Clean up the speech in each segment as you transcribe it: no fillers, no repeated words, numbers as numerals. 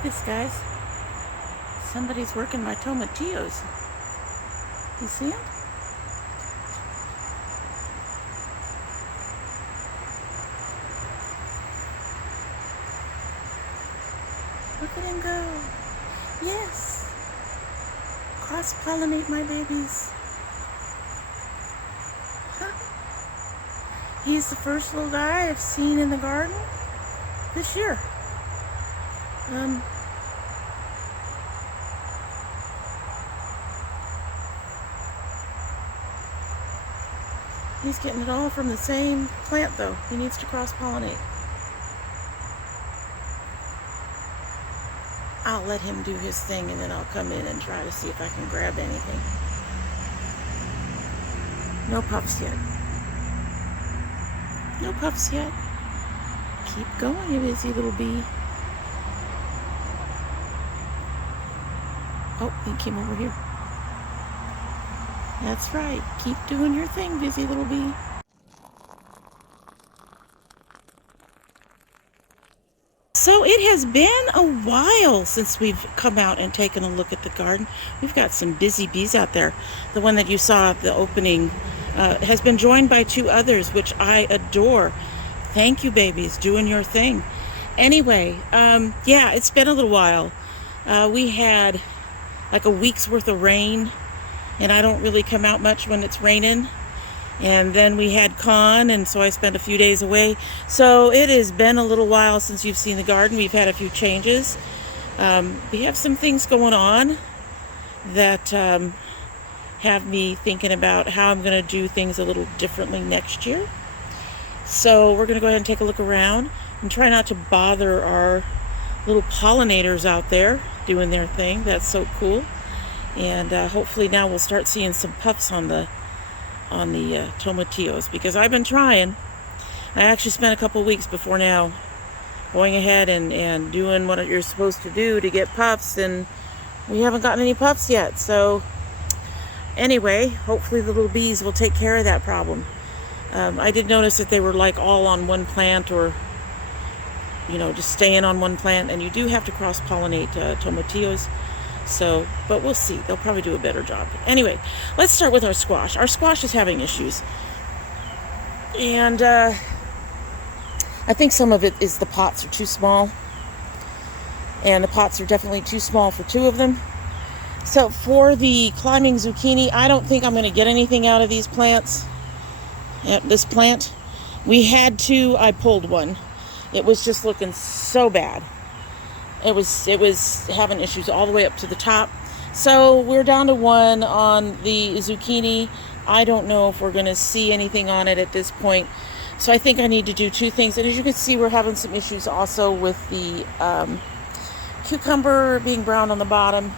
at this, guys. Somebody's working my tomatillos. You see them? Look at him go. Yes. Cross-pollinate my babies. He's the first little guy I've seen in the garden this year. He's getting it all from the same plant, though. He needs to cross-pollinate. I'll let him do his thing, and then I'll come in and try to see if I can grab anything. No puffs yet. No puffs yet. Keep going, you busy little bee. Oh, he came over here. That's right. Keep doing your thing, busy little bee. So it has been a while since we've come out and taken a look at the garden. We've got some busy bees out there. The one that you saw at the opening has been joined by two others, which I adore. Thank you, babies, doing your thing. Anyway, yeah, it's been a little while. We had like a week's worth of rain, and I don't really come out much when it's raining. And then we had con, and so I spent a few days away. So it has been a little while since you've seen the garden. We've had a few changes. We have some things going on that have me thinking about how I'm going to do things a little differently next year. So we're going to go ahead and take a look around and try not to bother our little pollinators out there doing their thing. That's so cool. And hopefully now we'll start seeing some puffs on the tomatillos, because I've been trying. I actually spent a couple weeks before now going ahead and doing what you're supposed to do to get puffs, and we haven't gotten any puffs yet. So anyway, hopefully the little bees will take care of that problem. I did notice that they were like all on one plant, or just staying on one plant, and you do have to cross-pollinate tomatillos. So, but we'll see. They'll probably do a better job. Anyway, let's start with our squash. Our squash is having issues. And I think some of it is the pots are too small. And the pots are definitely too small for two of them. So for the climbing zucchini, I don't think I'm going to get anything out of these plants. This plant. We had to, I pulled one. It was just looking so bad. It was having issues all the way up to the top. So we're down to one on the zucchini. I don't know if we're going to see anything on it at this point. So I think I need to do two things. And as you can see, we're having some issues also with the cucumber being brown on the bottom.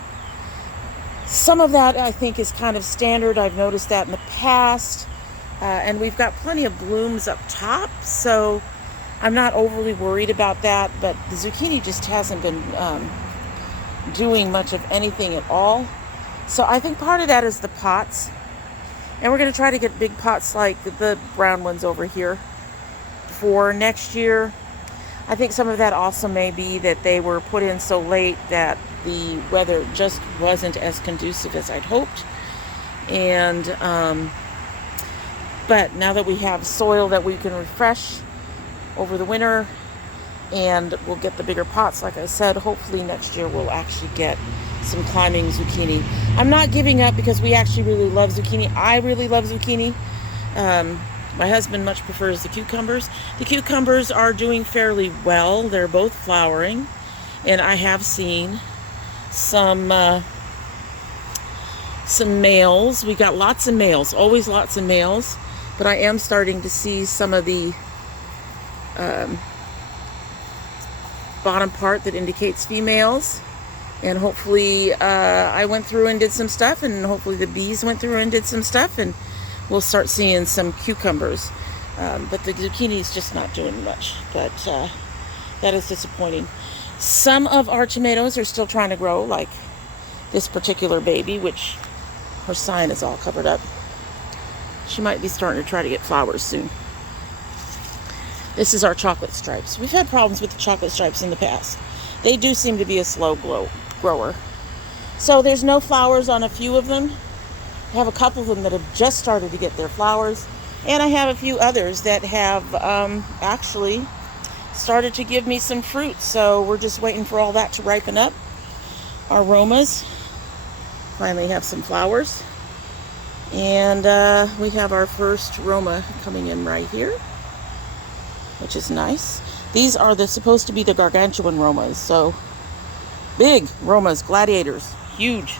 Some of that I think is kind of standard. I've noticed that in the past. And we've got plenty of blooms up top. So I'm not overly worried about that, but the zucchini just hasn't been doing much of anything at all. So I think part of that is the pots. And we're going to try to get big pots like the brown ones over here for next year. I think some of that also may be that they were put in so late that the weather just wasn't as conducive as I'd hoped. And but now that we have soil that we can refresh over the winter, and we'll get the bigger pots, like I said, hopefully next year we'll actually get some climbing zucchini. I'm not giving up because we actually really love zucchini. I really love zucchini. My husband much prefers the cucumbers. The cucumbers are doing fairly well. They're both flowering, and I have seen some males. We got lots of males, always lots of males, but I am starting to see some of the bottom part that indicates females, and hopefully I went through and did some stuff, and hopefully the bees went through and did some stuff, and we'll start seeing some cucumbers. But the zucchini is just not doing much, but that is disappointing. Some of our tomatoes are still trying to grow, like this particular baby, which her sign is all covered up. She might be starting to try to get flowers soon. This is our chocolate stripes. We've had problems with the chocolate stripes in the past. they do seem to be a slow grower. So there's no flowers on a few of them. I have a couple of them that have just started to get their flowers. And I have a few others that have actually started to give me some fruit. So we're just waiting for all that to ripen up. Our Romas finally have some flowers. And we have our first Roma coming in right here, which is nice. These are supposed to be the gargantuan Romas. So big Romas, gladiators, huge.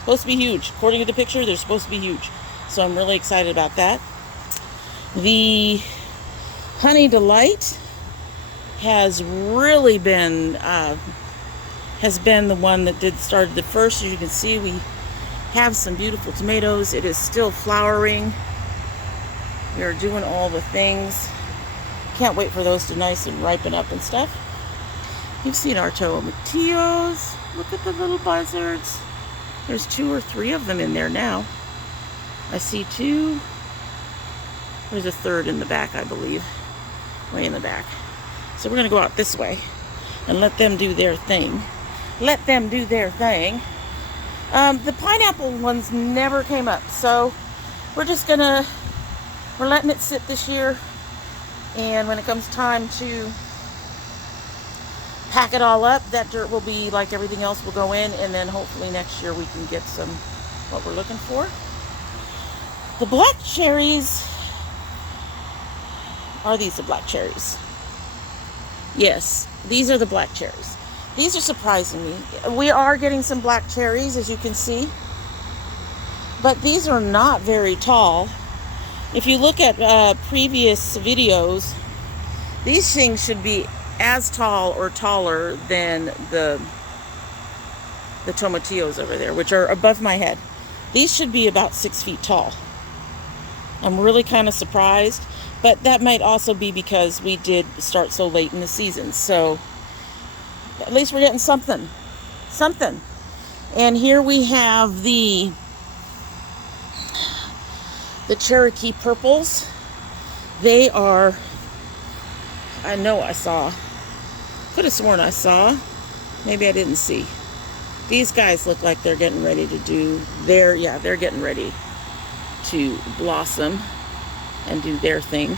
Supposed to be huge. According to the picture, they're supposed to be huge. So I'm really excited about that. The Honey Delight has really been the one that started the first. As you can see, we have some beautiful tomatoes. It is still flowering. We are doing all the things. Can't wait for those to nice and ripen up and stuff. You've seen our tomatillos. Look at the little buzzards. There's 2 or 3 of them in there now. I see 2. There's a third in the back, I believe. Way in the back. So we're going to go out this way and let them do their thing. Let them do their thing. The pineapple ones never came up. So we're letting it sit this year. And when it comes time to pack it all up, that dirt will be like everything else will go in, and then hopefully next year we can get some what we're looking for. The black cherries, are these the black cherries? Yes, these are the black cherries. These are surprising me. We are getting some black cherries, as you can see, but these are not very tall. If you look at previous videos, these things should be as tall or taller than the tomatillos over there, which are above my head. These should be about 6 feet tall. I'm really kind of surprised, but that might also be because we did start so late in the season. So at least we're getting something. And here we have the Cherokee purples. They are, I know I saw, could have sworn I saw, maybe I didn't see. These guys look like they're getting ready to do they're getting ready to blossom and do their thing.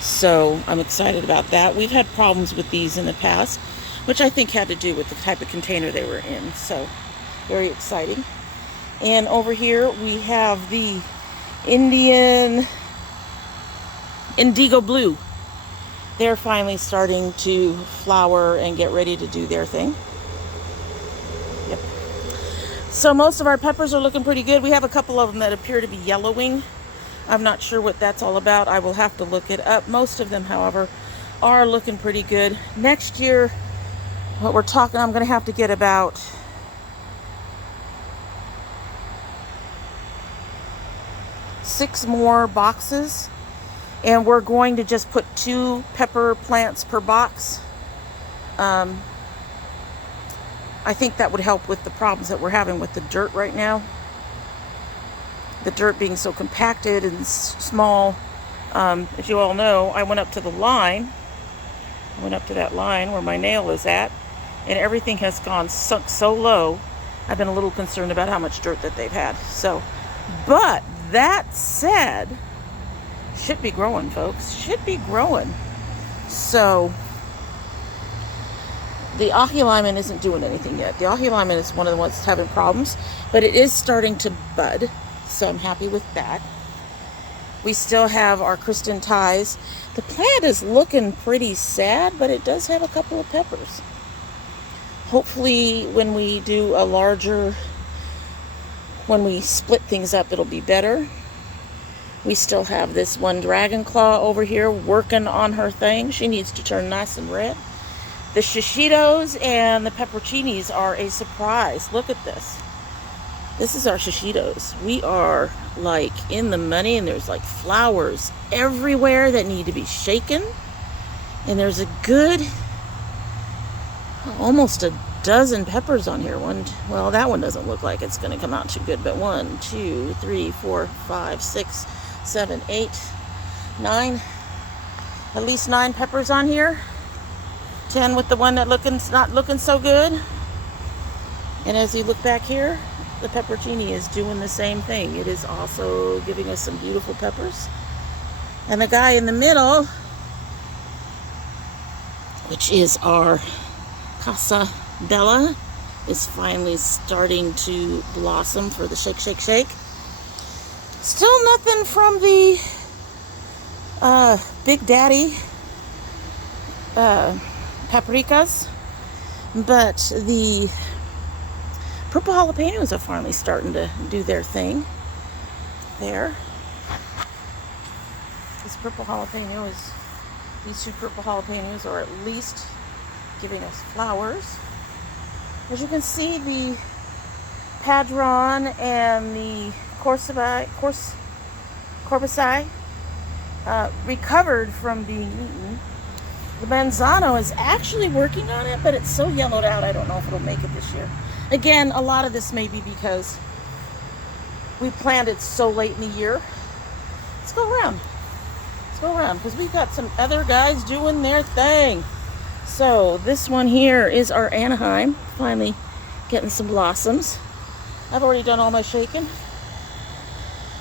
So I'm excited about that. We've had problems with these in the past, which I think had to do with the type of container they were in. So very exciting. And over here we have the Indigo Blue. They're finally starting to flower and get ready to do their thing. Yep. So most of our peppers are looking pretty good. We have a couple of them that appear to be yellowing. I'm not sure what that's all about. I will have to look it up. Most of them, however, are looking pretty good. Next year, what we're talking, I'm going to have to get about 6 more boxes. And we're going to just put 2 pepper plants per box. I think that would help with the problems that we're having with the dirt right now. The dirt being so compacted and small. As you all know, I went up to the line. I went up to that line where my nail is at. And everything has sunk so low. I've been a little concerned about how much dirt that they've had. So, but that said, should be growing, folks. Should be growing. So the ahi lemon isn't doing anything yet. The ahi lemon is one of the ones that's having problems, but it is starting to bud. So I'm happy with that. We still have our Kristen ties. The plant is looking pretty sad, but it does have a couple of peppers. Hopefully when we do when we split things up, it'll be better. We still have this one dragon claw over here working on her thing. She needs to turn nice and red. The shishitos and the pepperoncinis are a surprise. Look at this. This is our shishitos. We are like in the money, and there's like flowers everywhere that need to be shaken. And there's a good, almost a dozen peppers on here. Well, that one doesn't look like it's going to come out too good, but 1, 2, 3, 4, 5, 6, 7, 8, 9, at least 9 peppers on here. 10 with the one that not looking so good. And as you look back here, the peppercini is doing the same thing. It is also giving us some beautiful peppers. And the guy in the middle, which is our Casa Bella, is finally starting to blossom for the shake, shake, shake. Still nothing from the Big Daddy paprikas, but the purple jalapenos are finally starting to do their thing there. These two purple jalapenos are at least giving us flowers. As you can see, the Padron and the Corbusi recovered from being eaten. The Manzano is actually working on it, but it's so yellowed out, I don't know if it'll make it this year. Again, a lot of this may be because we planted so late in the year. Let's go around. Because we've got some other guys doing their thing. So this one here is our Anaheim, finally getting some blossoms. I've already done all my shaking.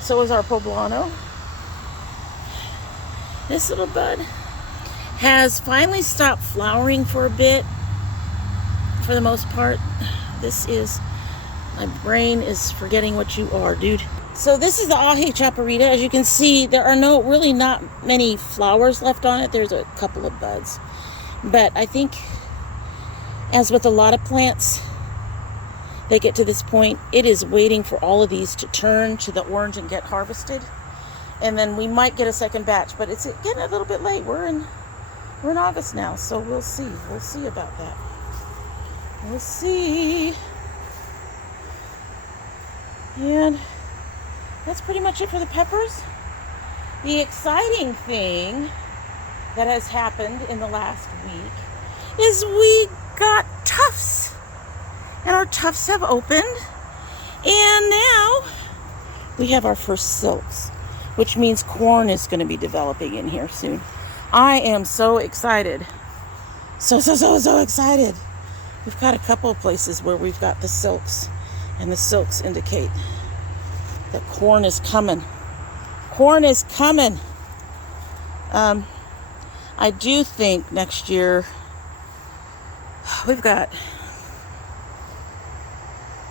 So is our Poblano. This little bud has finally stopped flowering for a bit, for the most part. My brain is forgetting what you are, dude. So this is the Aje Chaparita. As you can see, there are really not many flowers left on it. There's a couple of buds. But I think, as with a lot of plants, they get to this point, it is waiting for all of these to turn to the orange and get harvested. And then we might get a second batch, but it's getting a little bit late. We're in August now, so we'll see. We'll see about that. We'll see. And that's pretty much it for the peppers. The exciting thing that has happened in the last week is we got tufts. And our tufts have opened. And now we have our first silks, which means corn is going to be developing in here soon. I am so excited. So excited. We've got a couple of places where we've got the silks, and the silks indicate that corn is coming. Corn is coming. I do think next year we've got,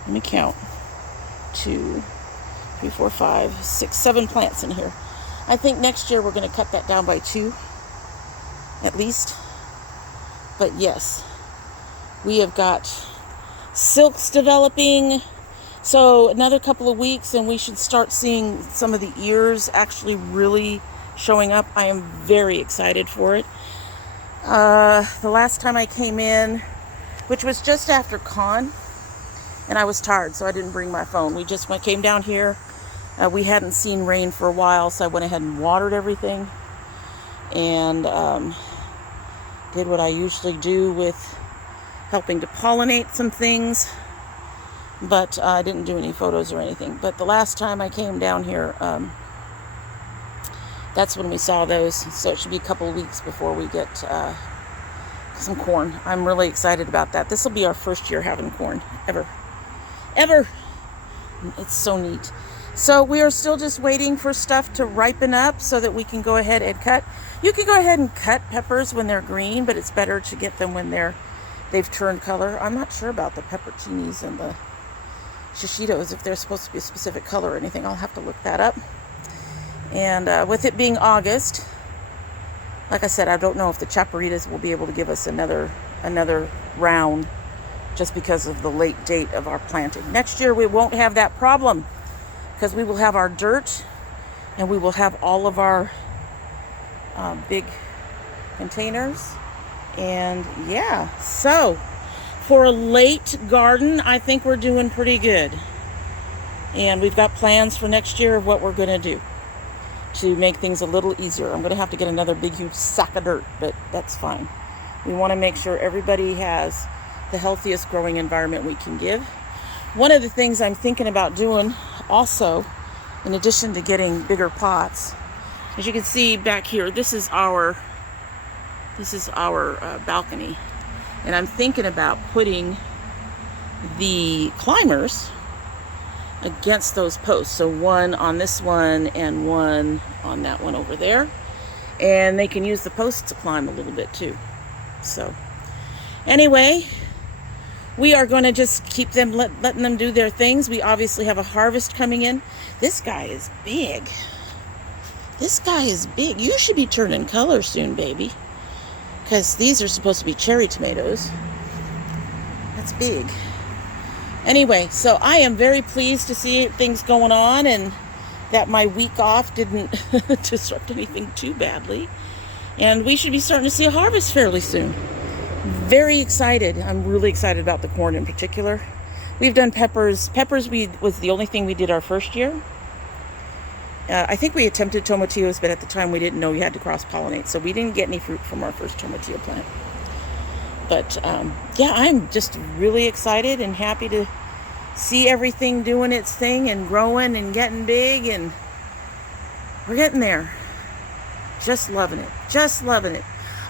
let me count, 2, 3, 4, 5, 6, 7 plants in here. I think next year we're going to cut that down by 2, at least. But yes, we have got silks developing. So another couple of weeks and we should start seeing some of the ears actually really showing up. I am very excited for it. The last time I came in, which was just after Con, and I was tired, so I didn't bring my phone. We just came down here. We hadn't seen rain for a while, so I went ahead and watered everything and did what I usually do with helping to pollinate some things, but I didn't do any photos or anything. But the last time I came down here, that's when we saw those, so it should be a couple of weeks before we get some corn. I'm really excited about that. This will be our first year having corn, ever. It's so neat. So we are still just waiting for stuff to ripen up so that we can go ahead and cut. You can go ahead and cut peppers when they're green, but it's better to get them when they've turned color. I'm not sure about the pepperoncinis and the shishitos, if they're supposed to be a specific color or anything. I'll have to look that up. And with it being August, like I said, I don't know if the Chaparitas will be able to give us another round just because of the late date of our planting. Next year we won't have that problem because we will have our dirt and we will have all of our big containers. And yeah, so for a late garden, I think we're doing pretty good. And we've got plans for next year of what we're going to do to make things a little easier. I'm going to have to get another big, huge sack of dirt, but that's fine. We want to make sure everybody has the healthiest growing environment we can give. One of the things I'm thinking about doing also, in addition to getting bigger pots, as you can see back here, this is our balcony. And I'm thinking about putting the climbers against those posts. So one on this one and one on that one over there. And they can use the posts to climb a little bit too. So anyway, we are going to just keep them, letting them do their things. We obviously have a harvest coming in. This guy is big. This guy is big. You should be turning color soon, baby. Because these are supposed to be cherry tomatoes. That's big. Anyway, so I am very pleased to see things going on and that my week off didn't disrupt anything too badly. And we should be starting to see a harvest fairly soon. Very excited. I'm really excited about the corn in particular. We've done peppers. Peppers was the only thing we did our first year. I think we attempted tomatillos, but at the time we didn't know you had to cross-pollinate, so we didn't get any fruit from our first tomatillo plant. But yeah, I'm just really excited and happy to see everything doing its thing and growing and getting big, and we're getting there. Just loving it. Just loving it.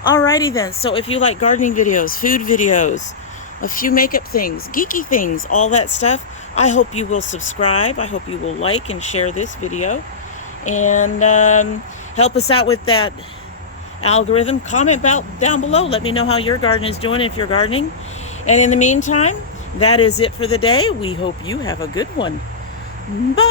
Alrighty then, so if you like gardening videos, food videos, a few makeup things, geeky things, all that stuff, I hope you will subscribe. I hope you will like and share this video. And help us out with that algorithm. Comment down below. Let me know how your garden is doing if you're gardening. And in the meantime, that is it for the day. We hope you have a good one. Bye.